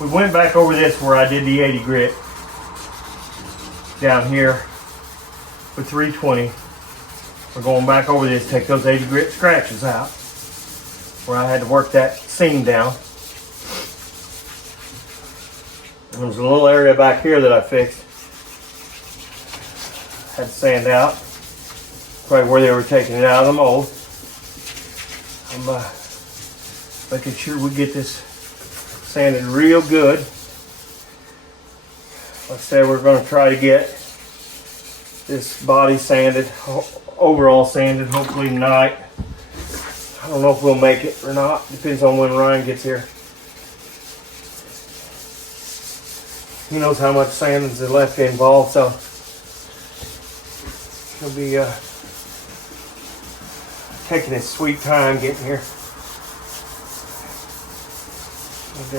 we went back over this where I did the 80 grit down here with 320. We're going back over this, take those 80 grit scratches out where I had to work that seam down. And there's a little area back here that I fixed. Had to sand out, probably where they were taking it out of the mold. I'm making sure we get this sanded real good. Like I said, we're going to try to get this body sanded, overall sanded, hopefully tonight. I don't know if we'll make it or not. Depends on when Ryan gets here. He knows how much sanding is left involved, so he'll be taking his sweet time getting here. And,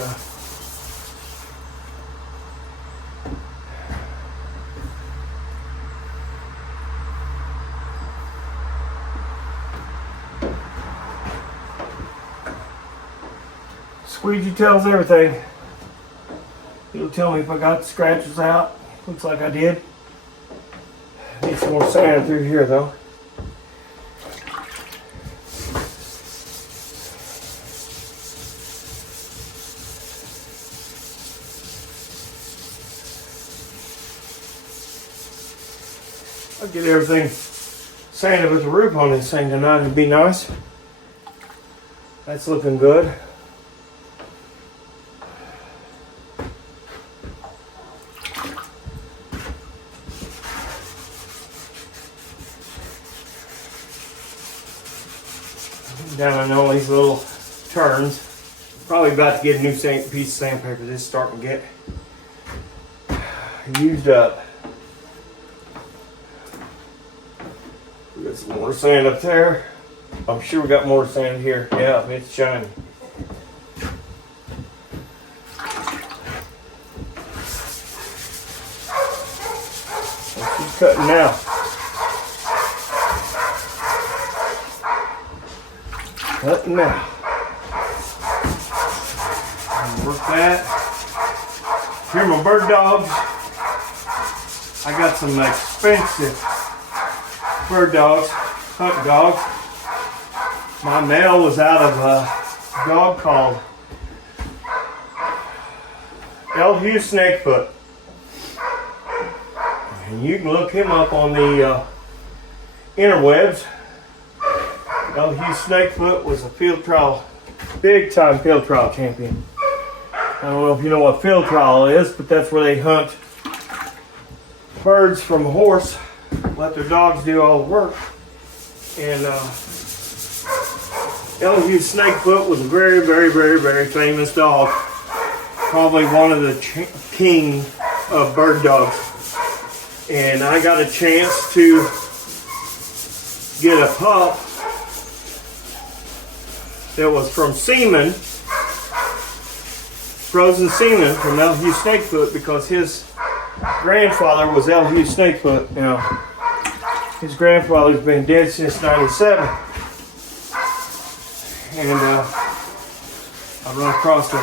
squeegee tells everything. It'll tell me if I got the scratches out. Looks like I did. Need some more sand through here though. I'll get everything sanded with the roof on this thing tonight. It'd be nice. That's looking good. Down on all these little turns. Probably about to get a new piece of sandpaper. This is starting to get used up. We got some more sand up there. I'm sure we got more sand here. Yeah, it's shiny. She's cutting now. Cutting now. Work that. Here are my bird dogs. I got some expensive bird dogs, hunting dogs. My male was out of a dog called Elhue Snakefoot. And you can look him up on the interwebs. Elhue Snakefoot was a field trial, big time field trial champion. I don't know if you know what field trial is, but that's where they hunt birds from a horse, let their dogs do all the work. And Elhue Snakefoot was a very, very, very, very famous dog. Probably one of the king of bird dogs. And I got a chance to get a pup that was from semen, frozen semen from Elhue Snakefoot, because his grandfather was Elhue Snakefoot. Now, his grandfather's been dead since '97. And I run across a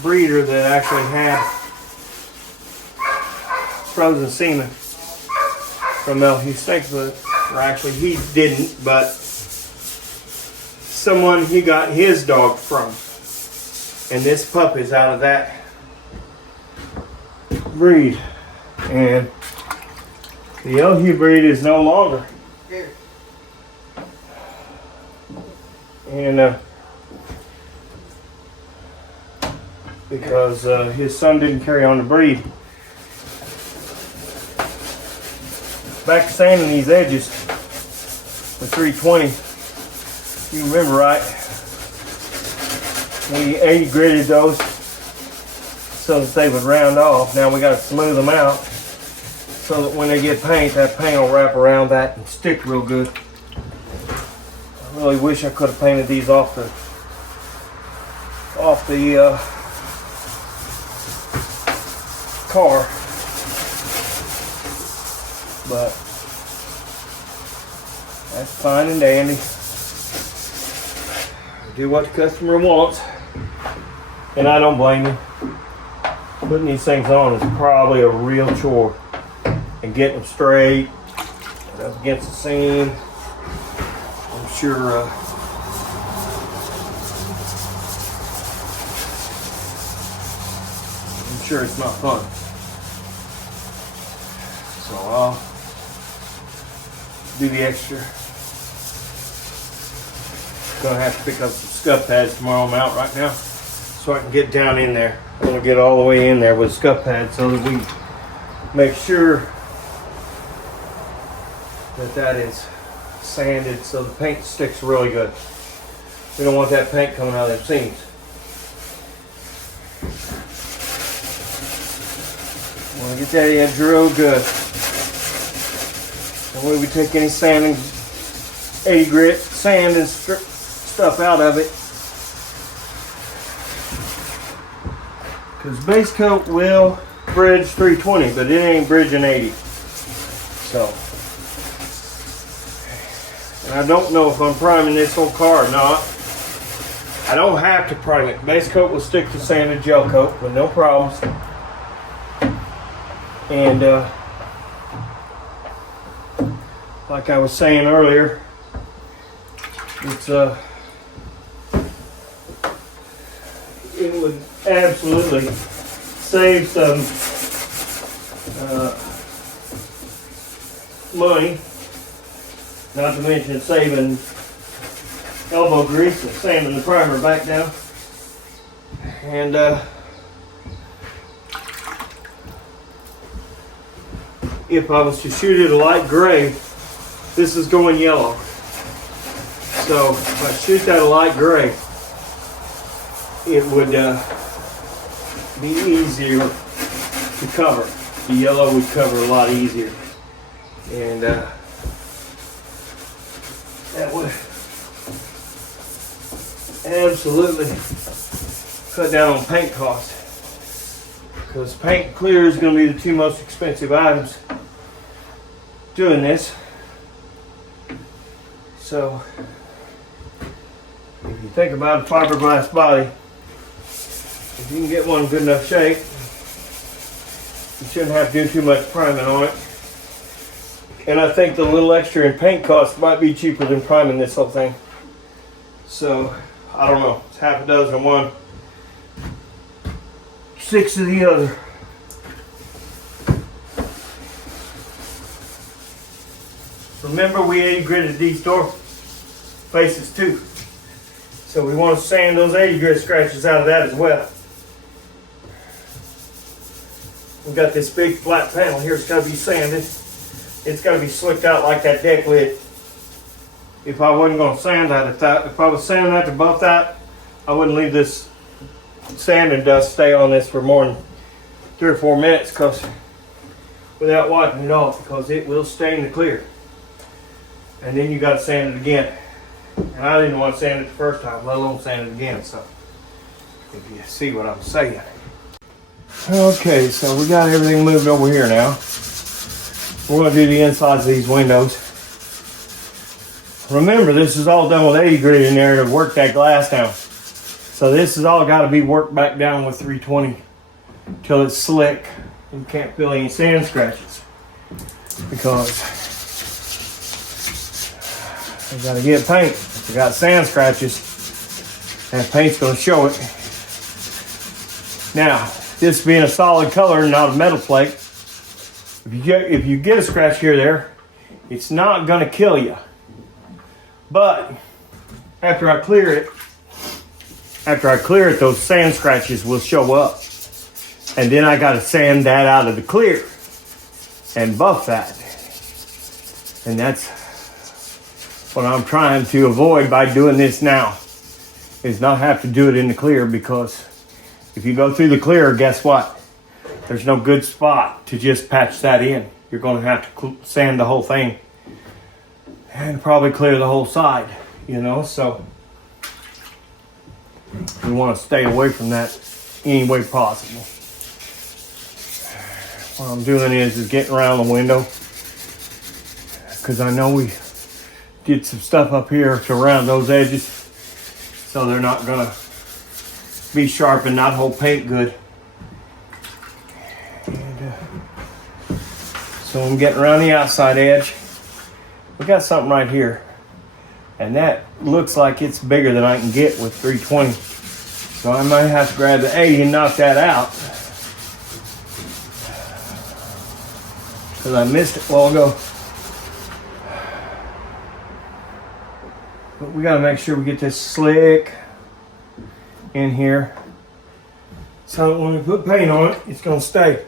breeder that actually had frozen semen from Elhue Snakefoot. Or actually, he didn't, but someone he got his dog from. And this pup is out of that breed. And the Elhue breed is no longer. Here. And because his son didn't carry on the breed. Back to sanding these edges with 320. If you remember right, we 80 gritted those so that they would round off. Now we got to smooth them out so that when they get paint, that paint will wrap around that and stick real good. I really wish I could have painted these off the car, but that's fine and dandy. Do what the customer wants, and I don't blame him. putting these things on is probably a real chore. And getting them straight up against the seam, I'm sure it's not fun. So I'll do the extra. Gonna have to pick up some scuff pads tomorrow. I'm out right now, so I can get down in there. I'm gonna get all the way in there with scuff pads so that we make sure that is sanded so the paint sticks really good. We don't want that paint coming out of them seams. Want to get that edge real good. That way we take any sanding, 80 grit sand and strip stuff out of it. Because base coat will bridge 320, but it ain't bridging 80. So, and I don't know if I'm priming this whole car or not. I don't have to prime it. Base coat will stick to sanded gel coat with no problems. And like I was saying earlier, it's it would absolutely save some money, not to mention saving elbow grease and sanding the primer back down. And if I was to shoot it a light gray, this is going yellow. So if I shoot that a light gray, it would be easier to cover. The yellow would cover a lot easier. And that would absolutely cut down on paint costs. Because paint and clear is going to be the two most expensive items doing this. So if you think about a fiberglass body, if you can get one in good enough shape, you shouldn't have to do too much priming on it. And I think the little extra in paint cost might be cheaper than priming this whole thing. So I don't know, it's half a dozen of one, 6 of the other. Remember, we 80 gritted these door faces too. So we want to sand those 80 grit scratches out of that as well. We've got this big flat panel here, it's got to be sanded. It's got to be slicked out like that deck lid. If I wasn't going to sand that, if I was sanding that to buff that, I wouldn't leave this sand and dust stay on this for more than 3 or 4 minutes without wiping it off, because it will stain the clear. And then you got to sand it again. And I didn't want to sand it the first time, let alone sand it again. So if you see what I'm saying. Okay, so we got everything moved over here now. We're going to do the insides of these windows. Remember, this is all done with 80 grit in there to work that glass down. So this has all got to be worked back down with 320 till it's slick. You can't feel any sand scratches because you got to get paint. If you got sand scratches, that paint's going to show it. Now, this being a solid color, not a metal plate, if you get a scratch here or there, it's not going to kill you. But after I clear it, those sand scratches will show up. And then I got to sand that out of the clear and buff that. And that's what I'm trying to avoid by doing this now, is not have to do it in the clear, because if you go through the clear, guess what? There's no good spot to just patch that in. You're going to have to sand the whole thing and probably clear the whole side, you know, so we want to stay away from that any way possible. What I'm doing is getting around the window, because I know we did some stuff up here to round those edges so they're not going to be sharp and not hold paint good. So I'm getting around the outside edge. We got something right here. And that looks like it's bigger than I can get with 320. So I might have to grab the 80 and knock that out. Because I missed it a while ago. But we got to make sure we get this slick in here. So when we put paint on it, it's going to stay.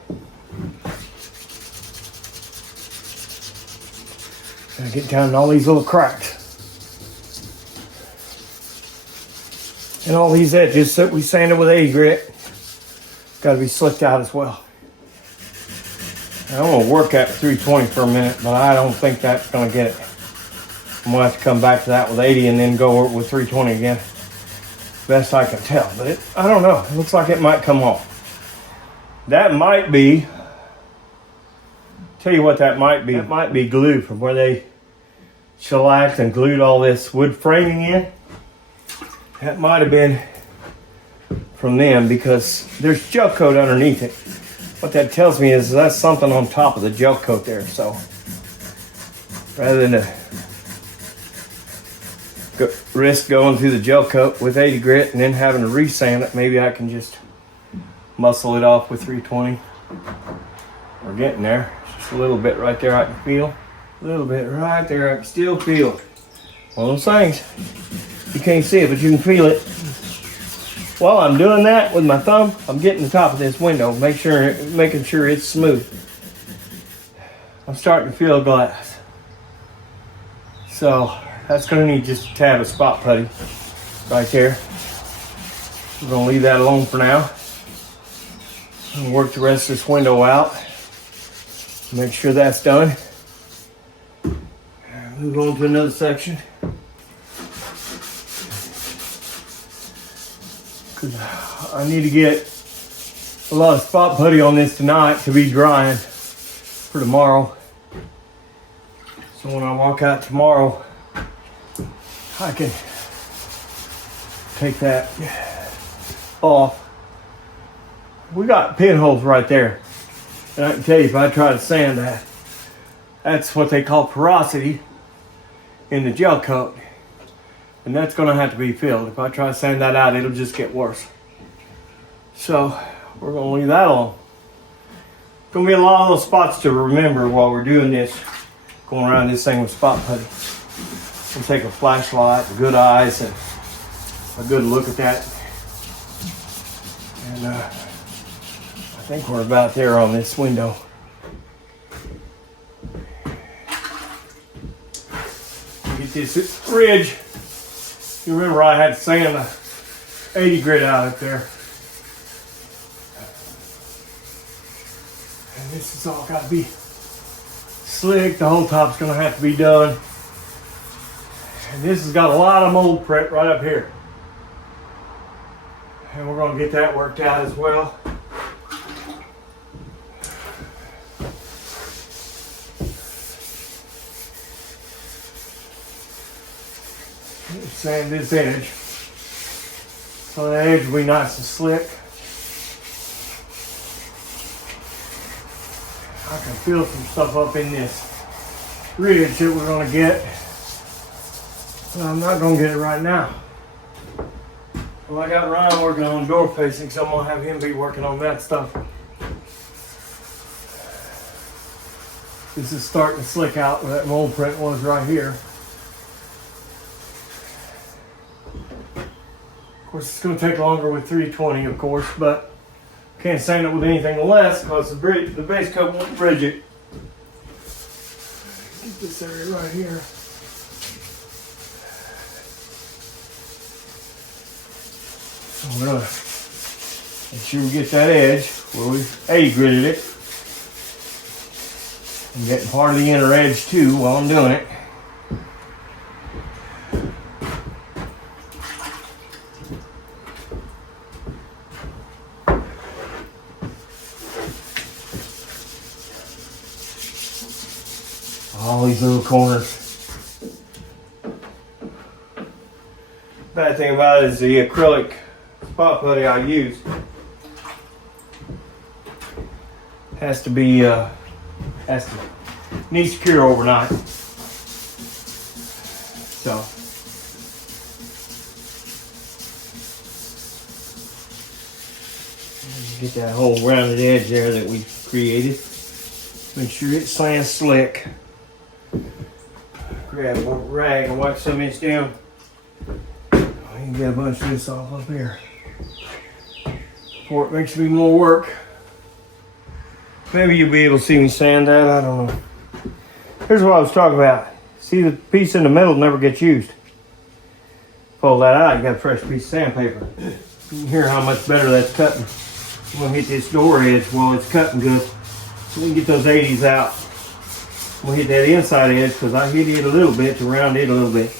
Gotta get down to all these little cracks. And all these edges that we sanded with 80 grit got to be slicked out as well. Now, I'm going to work at 320 for a minute, but I don't think that's going to get it. I'm going to have to come back to that with 80 and then go with 320 again. Best I can tell, but I don't know. It looks like it might come off. That might be, tell you what that might be. That might be glue from where they shellacked and glued all this wood framing in. That might have been from them because there's gel coat underneath it. What that tells me is that's something on top of the gel coat there. So rather than risk going through the gel coat with 80 grit and then having to resand it, maybe I can just muscle it off with 320. We're getting there. Just a little bit right there I can feel. A little bit right there I can still feel. One of those things. You can't see it, but you can feel it. While I'm doing that with my thumb, I'm getting the top of this window, making sure it's smooth. I'm starting to feel glass. So that's going to need just a tad of spot putty right there. We're going to leave that alone for now. And work the rest of this window out. Make sure that's done. Move on to another section. Because I need to get a lot of spot putty on this tonight to be drying for tomorrow. So when I walk out tomorrow, I can take that off. We got pinholes right there. And I can tell you, if I try to sand that, that's what they call porosity in the gel coat. And that's going to have to be filled. If I try to sand that out, it'll just get worse. So we're going to leave that alone. Going to be a lot of little spots to remember while we're doing this. Going around this thing with spot putty. We'll take a flashlight, good eyes, and a good look at that. And I think we're about there on this window. Get this ridge. You remember I had to sand the 80 grit out up there. And this has all got to be slick. The whole top's going to have to be done. And this has got a lot of mold prep right up here. And we're going to get that worked out as well. Sand this edge so the edge will be nice and slick. I can feel some stuff up in this ridge that we're going to get, but I'm not going to get it right now. Well, I got Ryan working on door facing, so I'm going to have him be working on that stuff. This is starting to slick out where that mold print was right here. Of course, it's going to take longer with 320, of course, but can't sand it with anything less because the base coat won't bridge it. Get this area right here. So we're going to make sure we get that edge where we 80 gritted it. I'm getting part of the inner edge too while I'm doing it. All these little corners. Bad thing about it is the acrylic spot putty I use has to be Needs to cure overnight. So. Get that whole rounded edge there that we created. Make sure it slants slick. Grab a rag and wipe some of this down. You can get a bunch of this off up here. Before it makes me more work. Maybe you'll be able to see me sand that, I don't know. Here's what I was talking about. See, the piece in the middle never gets used. Pull that out, you got a fresh piece of sandpaper. You can hear how much better that's cutting. I'm gonna hit this door edge while it's cutting good. So we can get those 80s out. I'm gonna hit that inside edge because I hit it a little bit to round it a little bit.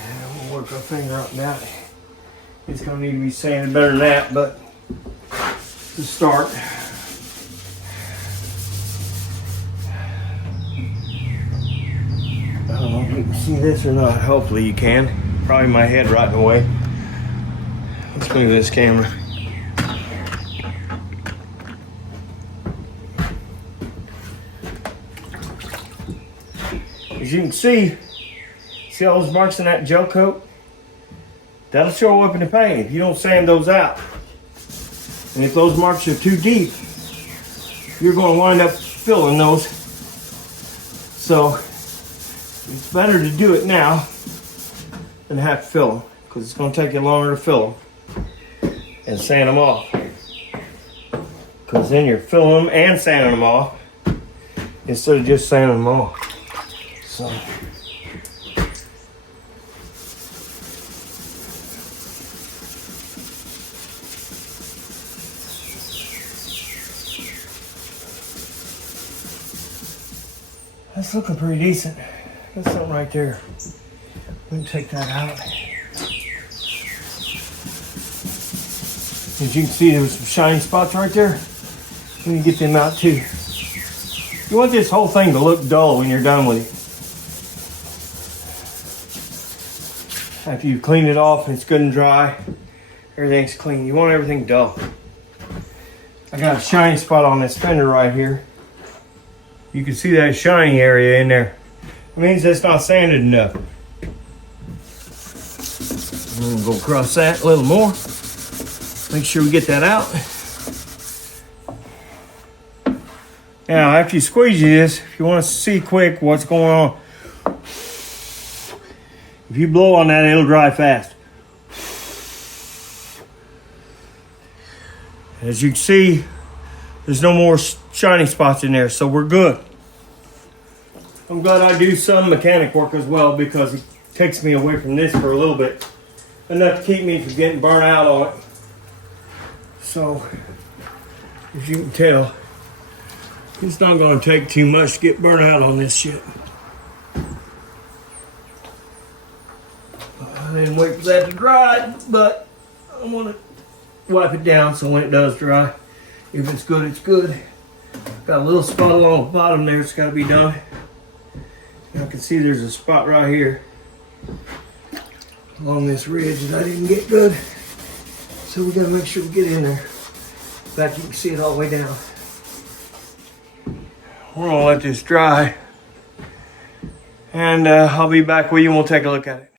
And we'll work our finger up and down. It's gonna need to be sanded better than that, but to start. I don't know if you can see this or not. Hopefully you can. Probably my head right in the way. Let's move this camera. As you can see all those marks in that gel coat? That'll show up in the paint if you don't sand those out. And if those marks are too deep, you're going to wind up filling those. So it's better to do it now than have to fill them, because it's going to take you longer to fill them and sand them off. Because then you're filling them and sanding them off instead of just sanding them off. So that's looking pretty decent. That's something right there. Let me take that out. As you can see, there was some shiny spots right there. Let me get them out too. You want this whole thing to look dull when you're done with it. After you've cleaned it off and it's good and dry, everything's clean. You want everything dull. I got a shiny spot on this fender right here. You can see that shiny area in there. It means it's not sanded enough. I'm gonna go across that a little more. Make sure we get that out. Now, after you squeeze this, if you want to see quick what's going on, if you blow on that, it'll dry fast. As you can see, there's no more shiny spots in there, so we're good. I'm glad I do some mechanic work as well, because it takes me away from this for a little bit. Enough to keep me from getting burnt out on it. So, as you can tell, it's not going to take too much to get burnt out on this shit. I didn't wait for that to dry, but I want to wipe it down so when it does dry, if it's good, it's good. Got a little spot along the bottom there that's got to be done. You can see there's a spot right here along this ridge that I didn't get good. So we got to make sure we get in there. In fact, you can see it all the way down. We're going to let this dry. And I'll be back with you and we'll take a look at it.